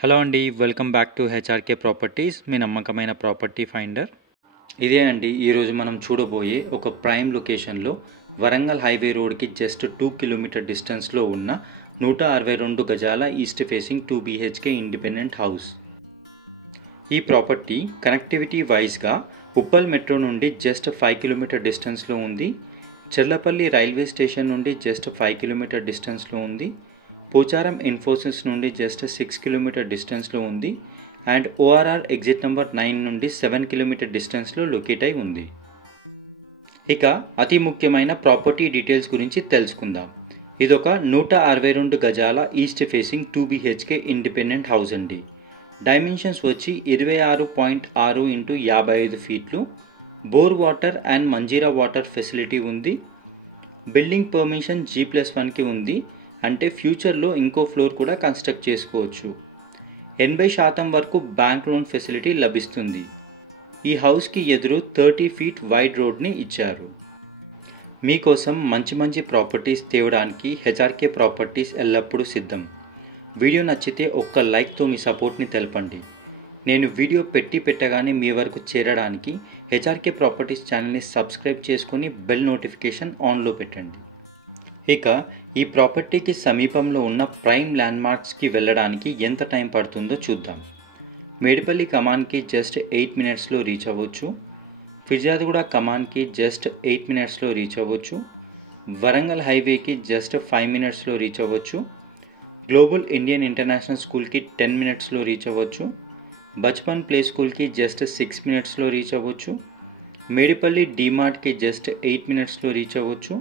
Hello అండి, welcome back to HRK properties, మీ నమ్మకమైన ప్రాపర్టీ ఫైండర్. ఇదే అండి ఈరోజు మనం చూడబోయే ఒక ప్రైమ్ లొకేషన్లో వరంగల్ హైవే రోడ్కి జస్ట్ 2 కిలోమీటర్ డిస్టెన్స్లో ఉన్న 162 గజాల east facing 2 BHK independent house. ఈ ప్రాపర్టీ కనెక్టివిటీ వైజ్గా ఉప్పల్ మెట్రో నుండి జస్ట్ 5 కిలోమీటర్ డిస్టెన్స్లో ఉంది. చెర్లపల్లి రైల్వే స్టేషన్ నుండి జస్ట్ 5 కిలోమీటర్ డిస్టెన్స్లో ఉంది. పోచారం ఇన్ఫోసిస్ నుండి జస్ట్ 6 కిలోమీటర్ డిస్టెన్స్లో ఉంది. అండ్ ORR ఎగ్జిట్ నెంబర్ 9 నుండి 7 కిలోమీటర్ డిస్టెన్స్లో లొకేట్ అయి ఉంది. ఇక అతి ముఖ్యమైన ప్రాపర్టీ డీటెయిల్స్ గురించి తెలుసుకుందాం. ఇదొక 162 గజాల east facing 2 BHK independent house అండి. డైమెన్షన్స్ వచ్చి 26.6 × 55 ఫీట్లు. Bore water and Manjira water facility ఉంది. బిల్డింగ్ పర్మిషన్ G+1కి ఉంది. అంటే ఫ్యూచర్లో ఇంకో ఫ్లోర్ కూడా కన్స్ట్రక్ట్ చేసుకోవచ్చు. 80% వరకు బ్యాంక్ లోన్ ఫెసిలిటీ లభిస్తుంది. ఈ హౌస్కి ఎదురు 30 ఫీట్ వైడ్ రోడ్ని ఇచ్చారు. మీకోసం మంచి ప్రాపర్టీస్ తేవడానికి హెచ్ఆర్కే ప్రాపర్టీస్ ఎల్లప్పుడూ సిద్ధం. వీడియో నచ్చితే ఒక్క లైక్తో మీ సపోర్ట్ని తెలపండి. నేను వీడియో పెట్టగానే మీ వరకు చేరడానికి హెచ్ఆర్కే ప్రాపర్టీస్ ఛానల్ని సబ్స్క్రైబ్ చేసుకొని బెల్ నోటిఫికేషన్ ఆన్లో పెట్టండి. ఇక ఈ ప్రాపర్టీకి సమీపంలో ఉన్న ప్రైమ్ ల్యాండ్మార్క్స్కి వెళ్ళడానికి ఎంత టైం పడుతుందో చూద్దాం. మేడిపల్లి కమాన్కి జస్ట్ 8 మినిట్స్లో రీచ్ అవ్వచ్చు. ఫిర్యాదుగూడ కమాన్కి జస్ట్ 8 మినిట్స్లో రీచ్ అవ్వచ్చు. వరంగల్ హైవేకి జస్ట్ 5 మినిట్స్లో రీచ్ అవ్వచ్చు. గ్లోబల్ ఇండియన్ ఇంటర్నేషనల్ స్కూల్కి 10 మినిట్స్లో రీచ్ అవ్వచ్చు. బచ్పన్ ప్లే స్కూల్కి జస్ట్ 6 మినిట్స్లో రీచ్ అవ్వచ్చు. మేడిపల్లి డిమార్ట్కి జస్ట్ 8 మినిట్స్లో రీచ్ అవ్వచ్చు.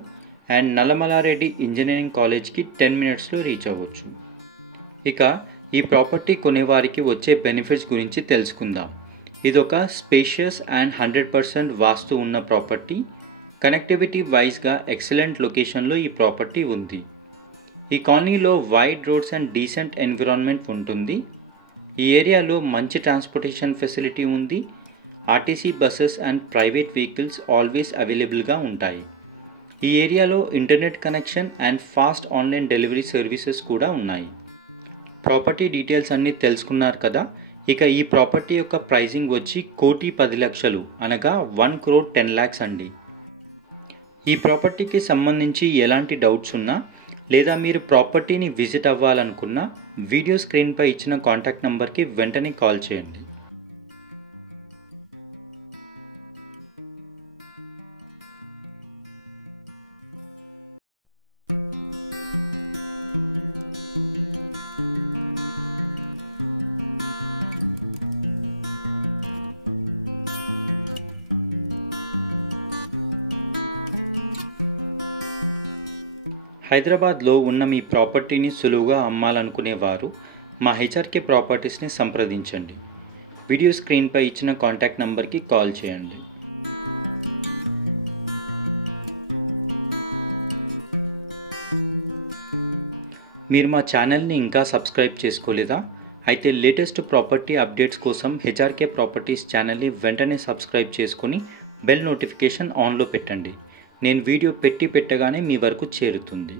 అండ్ నల్లమలారెడ్డి ఇంజనీరింగ్ కాలేజ్కి 10 మినిట్స్లో రీచ్ అవ్వచ్చు. ఇక ఈ ప్రాపర్టీ కొనేవారికి వచ్చే బెనిఫిట్స్ గురించి తెలుసుకుందాం. ఇదొక స్పేషియస్ అండ్ 100% వాస్తు ఉన్న ప్రాపర్టీ. కనెక్టివిటీ వైజ్గా ఎక్సలెంట్ లొకేషన్లో ఈ ప్రాపర్టీ ఉంది. ఈ కాలనీలో wide roads and decent environment ఉంటుంది. ఈ ఏరియాలో మంచి ట్రాన్స్పోర్టేషన్ ఫెసిలిటీ ఉంది. RTC buses and private vehicles always అవైలబుల్గా ఉంటాయి. ఈ ఏరియాలో internet connection and fast online delivery services కూడా ఉన్నాయి. ప్రాపర్టీ డీటెయిల్స్ అన్నీ తెలుసుకున్నారు కదా. ఇక ఈ ప్రాపర్టీ యొక్క ప్రైజింగ్ వచ్చి 1,10,00,000 అనగా 1,10,00,000 అండి. ఈ ప్రాపర్టీకి సంబంధించి ఎలాంటి డౌట్స్ ఉన్నా లేదా మీరు ప్రాపర్టీని విజిట్ అవ్వాలనుకున్నా వీడియో స్క్రీన్పై ఇచ్చిన కాంటాక్ట్ నెంబర్కి వెంటనే కాల్ చేయండి. హైదరాబాద్లో ఉన్న మీ ప్రాపర్టీని సులువుగా అమ్మాలనుకునేవారు మా హెచ్ఆర్కే ప్రాపర్టీస్ని సంప్రదించండి. వీడియో స్క్రీన్పై ఇచ్చిన కాంటాక్ట్ నెంబర్కి కాల్ చేయండి. మీరు మా ఛానల్ని ఇంకా సబ్స్క్రైబ్ చేసుకోలేదా? అయితే లేటెస్ట్ ప్రాపర్టీ అప్డేట్స్ కోసం హెచ్ఆర్కే ప్రాపర్టీస్ ఛానల్ని వెంటనే సబ్స్క్రైబ్ చేసుకొని బెల్ నోటిఫికేషన్ ఆన్లో పెట్టండి. నేను వీడియో పెట్టగానే మీ వరకు చేరుతుంది.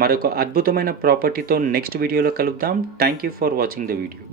మరొక అద్భుతమైన ప్రాపర్టీతో నెక్స్ట్ వీడియోలో కలుద్దాం. Thank you for watching the video.